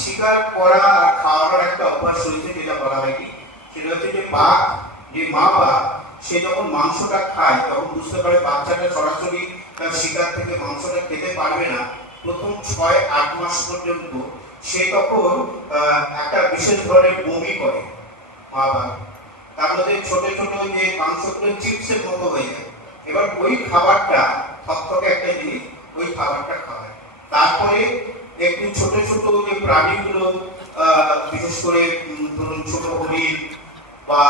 শিকার করা আর খাওয়ানোর একটা অভ্যাস রয়েছে, যেটা বলা হয় কি, সেটা হচ্ছে যে বাঘ, যে মা বাঘ, সে যখন মাংসটা খায় তখন বুঝতে পারে বাচ্চাটা সরাসরি তার শিকার থেকে মাংসটা খেতে পারবে না। প্রথম 6-8 মাস পর্যন্ত সে তখন একটা বিশেষ ধরনের বমি করে মা বাঘ। তার মধ্যে ছোট ছোট যে মাংসগুলো চিপসের মতো হয়ে যায়। এবার ওই খাবারটা, থকথকে একটা জিনিস, ওই খাবারটা খাওয়ায়। তারপরে একটু ছোট ছোট যে প্রাণীগুলো, বিশেষ করে ধরুন ছোট হরিণ বা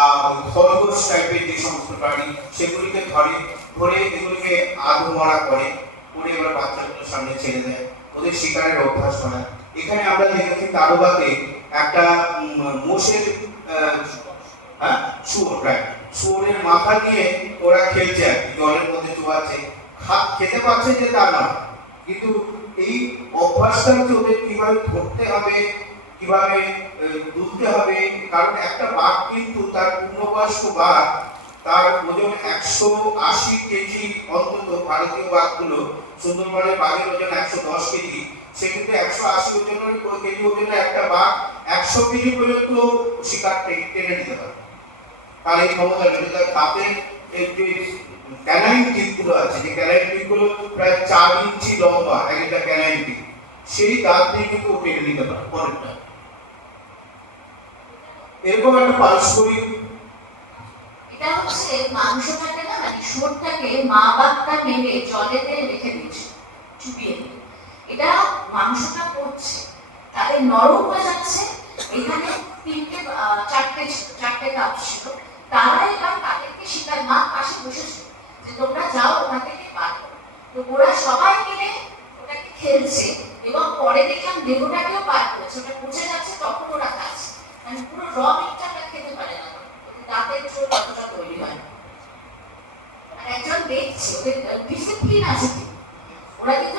খরগোশ টাইপের যে সমস্ত প্রাণী, সেগুলিকে ধরে এগুলিকে আধমরা করে এবার বাচ্চাগুলোর সামনে ছেড়ে দেয়, ওদের শিকারের অভ্যাস করায়। এখানে আমরা দেখেছি তারবাতে একটা মোষের শুয়োরের মাথা নিয়ে ওরা খেলছে আর কি, জলের মধ্যে চুয়াচ্ছে, খেতে পারছে যে তা না, কিন্তু এই অভ্যাসটা হচ্ছে ওদের কিভাবে ধরতে হবে, কিভাবে দুলতে হবে। কারণ একটা বাঘ কিন্তু, তার পূর্ণবয়স্ক বাঘ, তার ওজন 180 কেজি অন্তত। ভারতীয় বাঘগুলো, সুন্দরবনের বাঘের ওজন 110 কেজি, সে কিন্তু 180 কেজি ওজনের একটা বাঘ 100 কেজি পর্যন্ত শিকার টেনে নিতে পারে। তার এই ক্ষমতা রয়েছে। তাতে যে ক্যানাইন টিপগুলো আছে, যে ক্যানাইন টিপগুলো প্রায় 4 ইঞ্চি লম্বা একটা ক্যানাইন টিপ, সেই দাঁত দিয়ে কিন্তু ও টেনে নিতে পারে পরেরটা। এরকম একটা পারস্পরিক, এটা হচ্ছে মাংসটাকে না, মানে শোরটাকে মা বাঘটা মেরে জলেতে রেখে দিচ্ছে, চুপিয়ে দিয়ে। এটা মাংসটা পড়ছে, তাদের নরম হয়ে যাচ্ছে। এখানে চারটে কাপ ছিল, তারা এবার তাদেরকে শিকার, মা পাশে বসেছে যে তোমরা যাও ওখান থেকে বার করো। তো ওরা সবাই মিলে ওটাকে খেলছে, এবং পরে দেখলাম দেহটাকেও পার করেছে, ওটা পচে যাচ্ছে, তখন ওরা খাচ্ছে। মানে পুরো র মিটটা খেতে পারে না, দাঁতের চোখ কতটা তৈরি হয়। আর একজন দেখছে, ওদের ডিসিপ্লিন আছে, ওরা কিন্তু